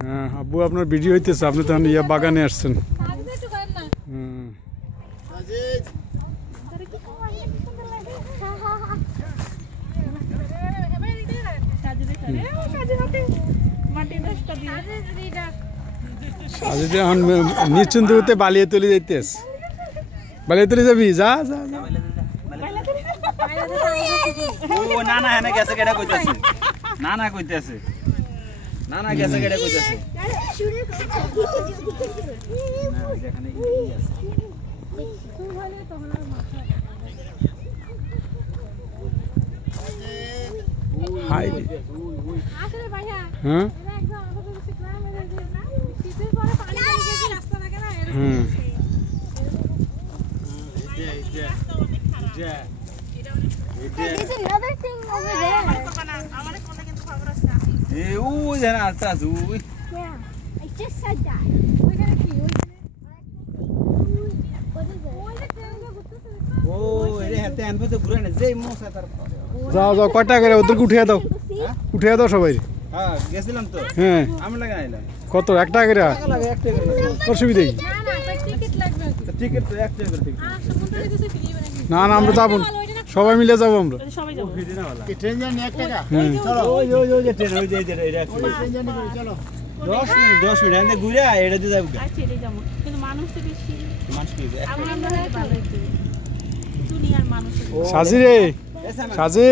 হ্যাঁ আব্বু আপনার ভিডিও হইতেছে, আপনি তখন ইয়া বাগানে আসছেন। সাজিদ এখন নিশ্চিন্তে বালিয়ে তুলে যাইতেস, বালিয়ে তুলে যাবি, যা যা যা। ও না না এনে গেছে কেডা কইতাছে, না না কইতাছে, না না গেছে কেডা কইতাছে, না এখানে ই আছে। হাই আসলে ভাইয়া হ্যাঁ এটা একদম আমাদের কাছে গ্রামের যে না শীতের পরে পানি লেগে গেছে রাস্তা থাকে না এরকম। হুম There's another thing over there. এ ওই জানা আস্তে আস্তে ওই Yeah, I just said that. ওইখানে কি ওইখানে what is it? ওইটা ট্রেনটা ঘুরতেছে। ও এরে হাতে আনবে তো ঘুরে না যেই মশা তার যাও যাও, কয়টা করে ওদেরকে উঠিয়ে দাও, উঠিয়ে দাও সবাই। হ্যাঁ গেছিলাম তো, হ্যাঁ আমি লাগা আইলাম। কত, 1 টাকা করে? লাগে 1 টাকা করে, অসুবিধা কি? না না টিকিট লাগবে। টিকিট তো 1 টাকা করে টিকিট। সমুদ্রে কিছু ফ্রি বানাই। না না আমরা যাবো না, সবাই মিলে যাবো আমরা। সবাই যাবো। ফিরে না वाला কি ট্রেন জানি 1 টাকা? চলো ওই যে ট্রেন ওই যে এটা ট্রেন জানি করে চলো। 10 মিনিট এনে ঘুরে এটা দিয়ে যাবো। আর ছেড়ে যাবো। কিন্তু মানুষ তো বেশি। মানুষ কি আমরা ভালো দুনিয়ার মানুষ। সাজি রে, সাজি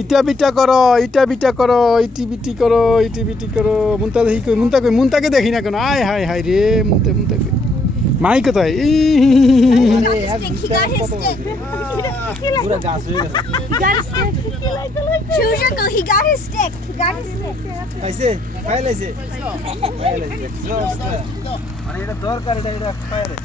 ইটা বিটা করো, ইটা বিটা করো, ইটি বিটি করো, ইটি বিটি করো। মুন্তা দেখি কই, মুন্তা কই, মুন্তাকে দেখি না কেন? আয় হায় হায় রে, মুন্তা মুন্তা কই, মাই কোথায়? পুরো গাছ হয়ে গেছে। He got his stick. Chujaco, he got his stick. He got his stick. খাইছে খাইলাইছে খাইলাইছে মানে এটা দরকার, এটা খাইলে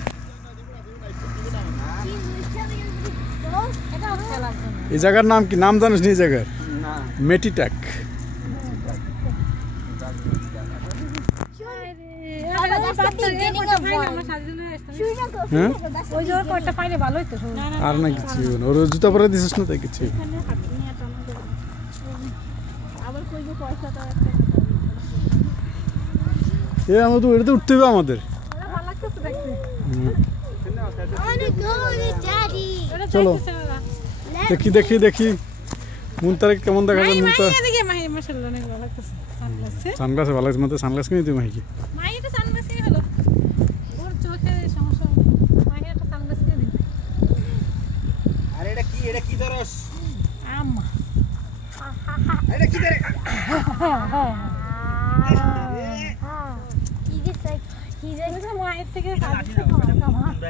এই জায়গার নাম কি? নাম জানিস নি এই জায়গার? না মেটিটাক। আর না কিছু না, ওর জুতা পরে দিছিস না তাই কিছু। এ আমাদের তো এটাতে উঠতে হবে আমাদের। চলো দেখি দেখি দেখি মুনতারে কেমন দেখা যায়। মুনতা সানগ্লাসে ভালো লাগছে, মতো সানগ্লাস কিনে তুই মাইকি। আরে এটা কি দরস আম্মা এটা কি দরে মায়ের থেকে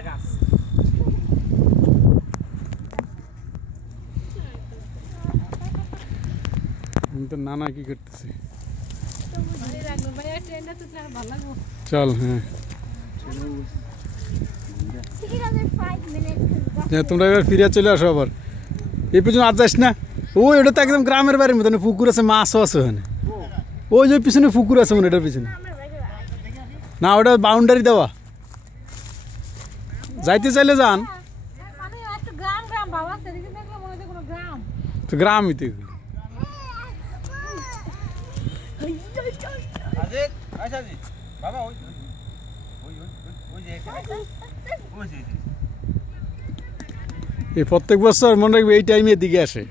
গাছ তো নানা কি করতেছে? চল হ্যাঁ তোমরা এবার ফিরে চলে আসো আবার। এই পিছনে আর যাস না, ও এটা তো একদম গ্রামের বাড়ির মতন, পুকুর আছে, মাছও আছে ওখানে। ওই যে পিছনে পুকুর আছে মনে, এটার পিছনে না, ওটা বাউন্ডারি দেওয়া। যাইতে চাইলে যান, তো গ্রামই তো এগুলো। বাবা ওই যে এই প্রত্যেক বছর মনে রাখবে এই টাইমে দিকে আসে।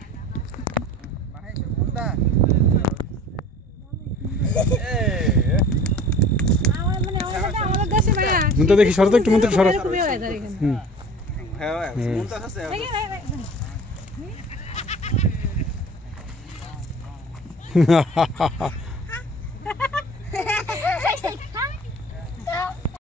মুন্তা দেখি সরো তো একটু, মুন্তা সরো। হ্যাঁ